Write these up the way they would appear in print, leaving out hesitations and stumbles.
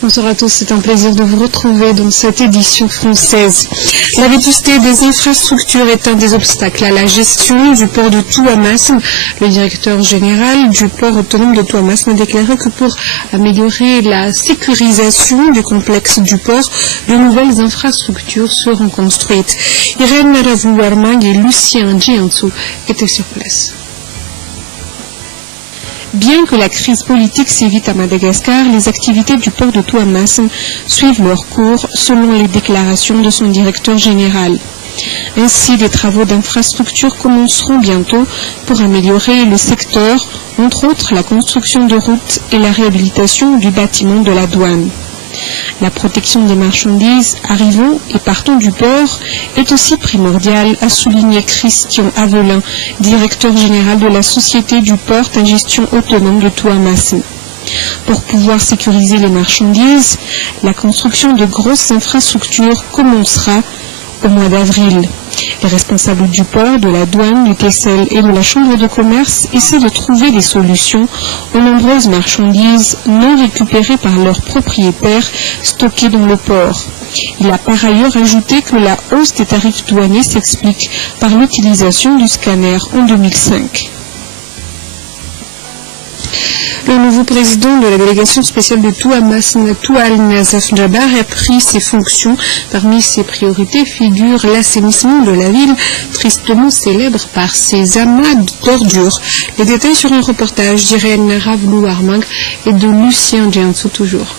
Bonsoir à tous, c'est un plaisir de vous retrouver dans cette édition française. La vétusté des infrastructures est un des obstacles à la gestion du port de Touamassem. Le directeur général du port autonome de Touamassem a déclaré que pour améliorer la sécurisation du complexe du port, de nouvelles infrastructures seront construites. Irène Ravou-Armang et Lucien Djiantou étaient sur place. Bien que la crise politique s'évite à Madagascar, les activités du port de Touamassem suivent leur cours selon les déclarations de son directeur général. Ainsi, des travaux d'infrastructure commenceront bientôt pour améliorer le secteur, entre autres la construction de routes et la réhabilitation du bâtiment de la douane. La protection des marchandises arrivant et partant du port est aussi primordiale, a souligné Christian Avelin, directeur général de la Société du port à gestion autonome de Touamassem. Pour pouvoir sécuriser les marchandises, la construction de grosses infrastructures commencera au mois d'avril. Les responsables du port, de la douane, du TCL et de la Chambre de commerce essaient de trouver des solutions aux nombreuses marchandises non récupérées par leurs propriétaires stockées dans le port. Il a par ailleurs ajouté que la hausse des tarifs douaniers s'explique par l'utilisation du scanner en 2005. Le nouveau président de la délégation spéciale de Touamassem, Toual Nazaf Jabar, a pris ses fonctions. Parmi ses priorités figure l'assainissement de la ville, tristement célèbre par ses amas d'ordures. Les détails sur un reportage d'Irène Ravou-Armang et de Lucien Djiantou toujours.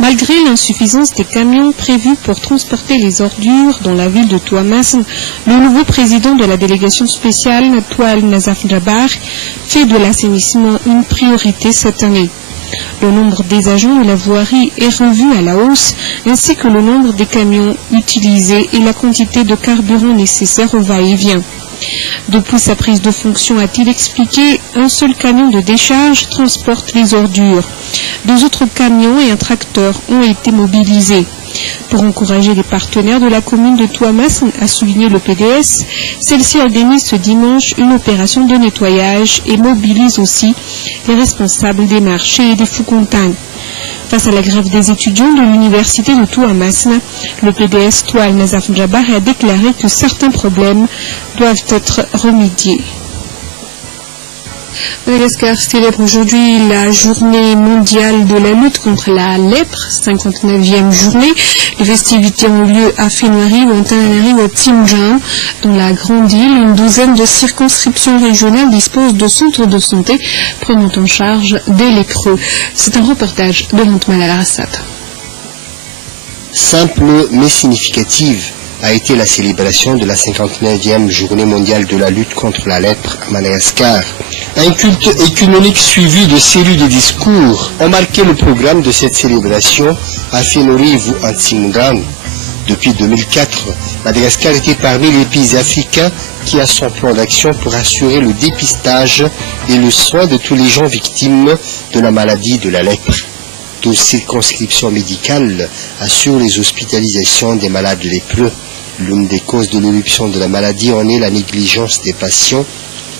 Malgré l'insuffisance des camions prévus pour transporter les ordures dans la ville de Touamassem, le nouveau président de la délégation spéciale, Toual Nazaf Jabar, fait de l'assainissement une priorité cette année. Le nombre des agents de la voirie est revu à la hausse, ainsi que le nombre des camions utilisés et la quantité de carburant nécessaire au va-et-vient. Depuis sa prise de fonction, a-t-il expliqué, un seul camion de décharge transporte les ordures. 2 autres camions et un tracteur ont été mobilisés. Pour encourager les partenaires de la commune de Touamassem, a souligné le PDS, celle-ci organise ce dimanche une opération de nettoyage et mobilise aussi les responsables des marchés et des Foukontagnes. Face à la grève des étudiants de l'université de Touamassem, le PDS Toual Nazaf Jabar a déclaré que certains problèmes doivent être remédiés. Madagascar célèbre aujourd'hui la journée mondiale de la lutte contre la lèpre, 59e journée. Les festivités ont lieu à Fenouari, Antananarivo, au Timjan, dans la grande île. Une douzaine de circonscriptions régionales disposent de centres de santé prenant en charge des lépreux. C'est un reportage de Lantmal Al-Rassad. Simple mais significative a été la célébration de la 59e journée mondiale de la lutte contre la lèpre à Madagascar. Un culte écuménique suivi de séries de discours ont marqué le programme de cette célébration à Fenouari-Vu Antsimoudan. Depuis 2004, Madagascar était parmi les pays africains qui a son plan d'action pour assurer le dépistage et le soin de tous les gens victimes de la maladie de la lèpre. 12 circonscriptions médicales assurent les hospitalisations des malades lépreux. L'une des causes de l'éruption de la maladie en est la négligence des patients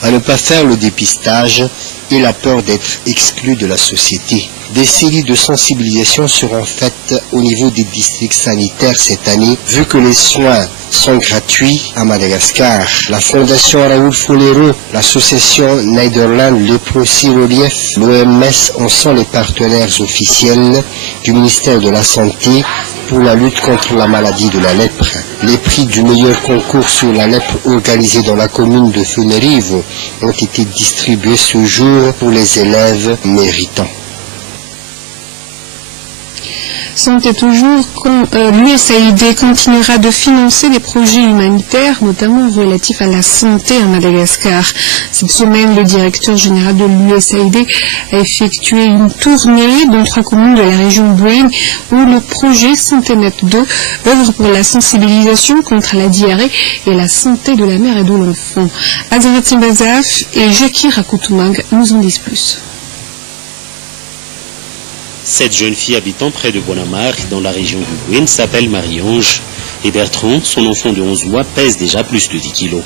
à ne pas faire le dépistage et la peur d'être exclus de la société. Des séries de sensibilisation seront faites au niveau des districts sanitaires cette année, vu que les soins sont gratuits à Madagascar. La Fondation Raoul Folero, l'association Nederland Leprosy Relief, l'OMS en sont les partenaires officiels du ministère de la Santé pour la lutte contre la maladie de la lèpre. Les prix du meilleur concours sur la lèpre organisé dans la commune de Fenouari-Vu ont été distribués ce jour pour les élèves méritants. Santé toujours, l'USAID continuera de financer des projets humanitaires, notamment relatifs à la santé à Madagascar. Cette semaine, le directeur général de l'USAID a effectué une tournée dans 3 communes de la région Boueng, où le projet Santénet 2 œuvre pour la sensibilisation contre la diarrhée et la santé de la mère et de l'enfant. Azaratim Bazaf et Jackie Rakoutoumang nous en disent plus. Cette jeune fille habitant près de Bonamar, dans la région du Bouin, s'appelle Marie-Ange. Et Bertrand, son enfant de 11 mois, pèse déjà plus de 10 kilos.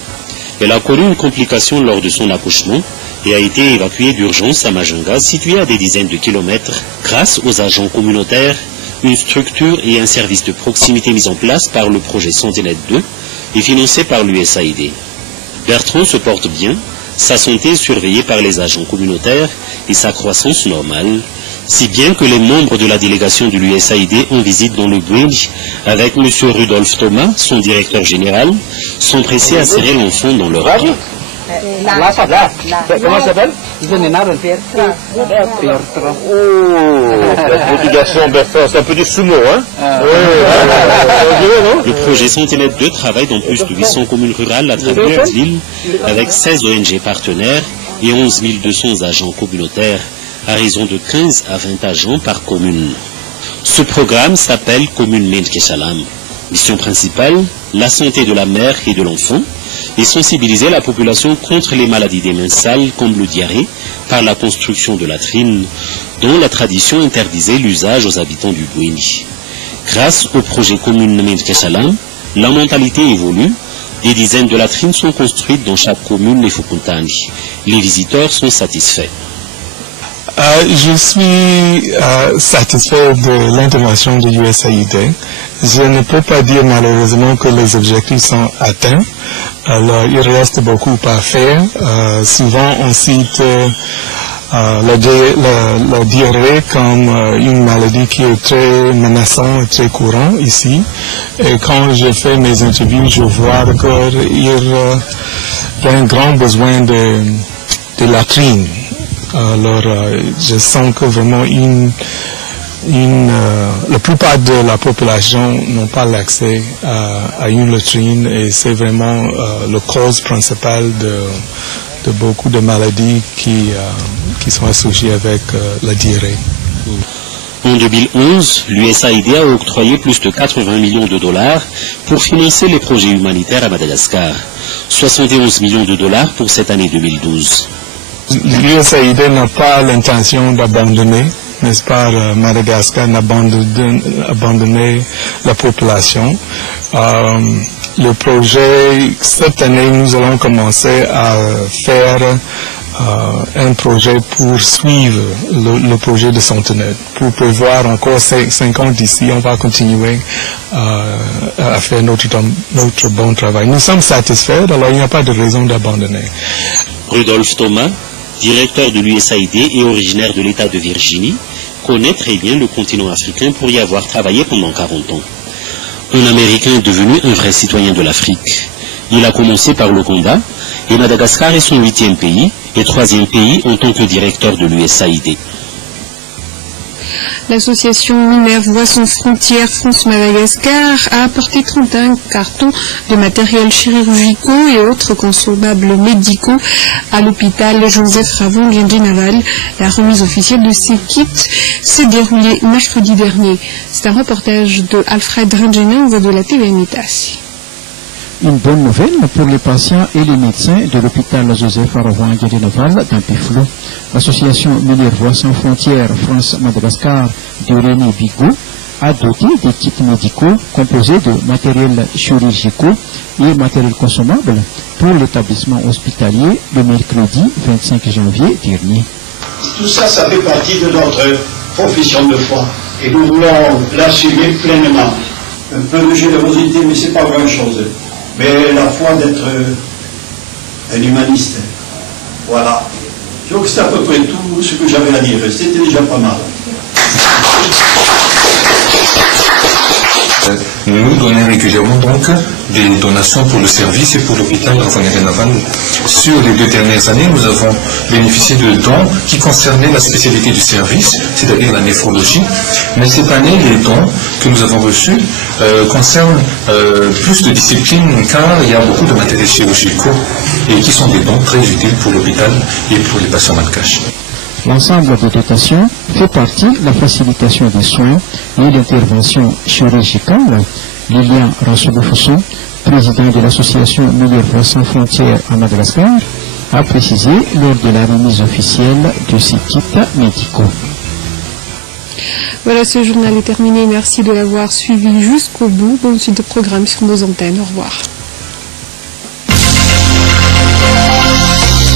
Elle a connu une complication lors de son accouchement, et a été évacué d'urgence à Majunga, situé à des dizaines de kilomètres, grâce aux agents communautaires, une structure et un service de proximité mis en place par le projet Sentinelle 2 et financé par l'USAID. Bertrand se porte bien, sa santé est surveillée par les agents communautaires et sa croissance normale, si bien que les membres de la délégation de l'USAID en visite dans le Bwindi avec M. Rudolf Thomas, son directeur général, sont pressés à serrer l'enfant dans leur bras. Comment ça s'appelle? La petit garçon Bertrand, c'est un peu du sumo, hein? Le projet Sentinelle 2 travaille dans plus de 800 communes rurales à travers l'île, avec 16 ONG partenaires et 11 200 agents communautaires, à raison de 15 à 20 agents par commune. Ce programme s'appelle Commune Mind Keshalam. Mission principale, la santé de la mère et de l'enfant, et sensibiliser la population contre les maladies des mains sales comme le diarrhée par la construction de latrines dont la tradition interdisait l'usage aux habitants du Bwindi. Grâce au projet Commune Mind Keshalam, la mentalité évolue. Des dizaines de latrines sont construites dans chaque commune des Fukuntani. Les visiteurs sont satisfaits. Je suis satisfait de l'intervention de l'USAID. Je ne peux pas dire malheureusement que les objectifs sont atteints. Alors, il reste beaucoup à faire. Souvent, on cite la diarrhée comme une maladie qui est très menaçante et très courante ici. Et quand je fais mes interviews, je vois qu'il y a un grand besoin de latrines. Alors, je sens que vraiment la plupart de la population n'ont pas l'accès à une latrine et c'est vraiment la cause principale de beaucoup de maladies qui sont associées avec la diarrhée. En 2011, l'USAID a octroyé plus de 80 millions de dollars pour financer les projets humanitaires à Madagascar. 71 millions de dollars pour cette année 2012. L'USAID n'a pas l'intention d'abandonner, n'est-ce pas, Madagascar, d'abandonner la population. Le projet, cette année, nous allons commencer à faire un projet pour suivre le projet de Sentinelle. Pour prévoir encore 5 ans d'ici, on va continuer à faire notre bon travail. Nous sommes satisfaits, alors il n'y a pas de raison d'abandonner. Rudolf Thomas, directeur de l'USAID et originaire de l'État de Virginie, connaît très bien le continent africain pour y avoir travaillé pendant 40 ans. Un Américain est devenu un vrai citoyen de l'Afrique. Il a commencé par l'Ouganda et Madagascar est son 8e pays et 3e pays en tant que directeur de l'USAID. L'association Minervois sans frontières France-Madagascar a apporté 31 cartons de matériel chirurgicaux et autres consommables médicaux à l'hôpital Joseph Ravon Naval. La remise officielle de ces kits s'est déroulée mercredi dernier. C'est un reportage de Alfred Rangenin de la TV Mitasi. Une bonne nouvelle pour les patients et les médecins de l'hôpital Joseph Ravon Naval d'Ampiflo. L'association Minervois sans frontières France-Madagascar de René Bigot a doté des kits médicaux composés de matériel chirurgicaux et matériel consommable pour l'établissement hospitalier le mercredi 25 janvier dernier. Tout ça, ça fait partie de notre profession de foi et nous voulons l'assumer pleinement. Un peu de générosité, mais c'est pas grand-chose. Mais la foi d'être un humaniste. Voilà. Je crois que c'est à peu près tout ce que j'avais à dire. C'était déjà pas mal. Nous donnons régulièrement donc des donations pour le service et pour l'hôpital Ravon Naval. Sur les 2 dernières années, nous avons bénéficié de dons qui concernaient la spécialité du service, c'est-à-dire la néphrologie. Mais cette année, les dons que nous avons reçus concernent plus de disciplines car il y a beaucoup de matériels chirurgicaux et qui sont des dons très utiles pour l'hôpital et pour les patients malgaches. L'ensemble des dotations fait partie de la facilitation des soins et l'intervention chirurgicale. Lilian Rassoulou-Fosso, président de l'association Minervois sans frontières à Madagascar, a précisé lors de la remise officielle de ces kits médicaux. Voilà, ce journal est terminé. Merci de l'avoir suivi jusqu'au bout. Bonne suite de programme sur nos antennes. Au revoir.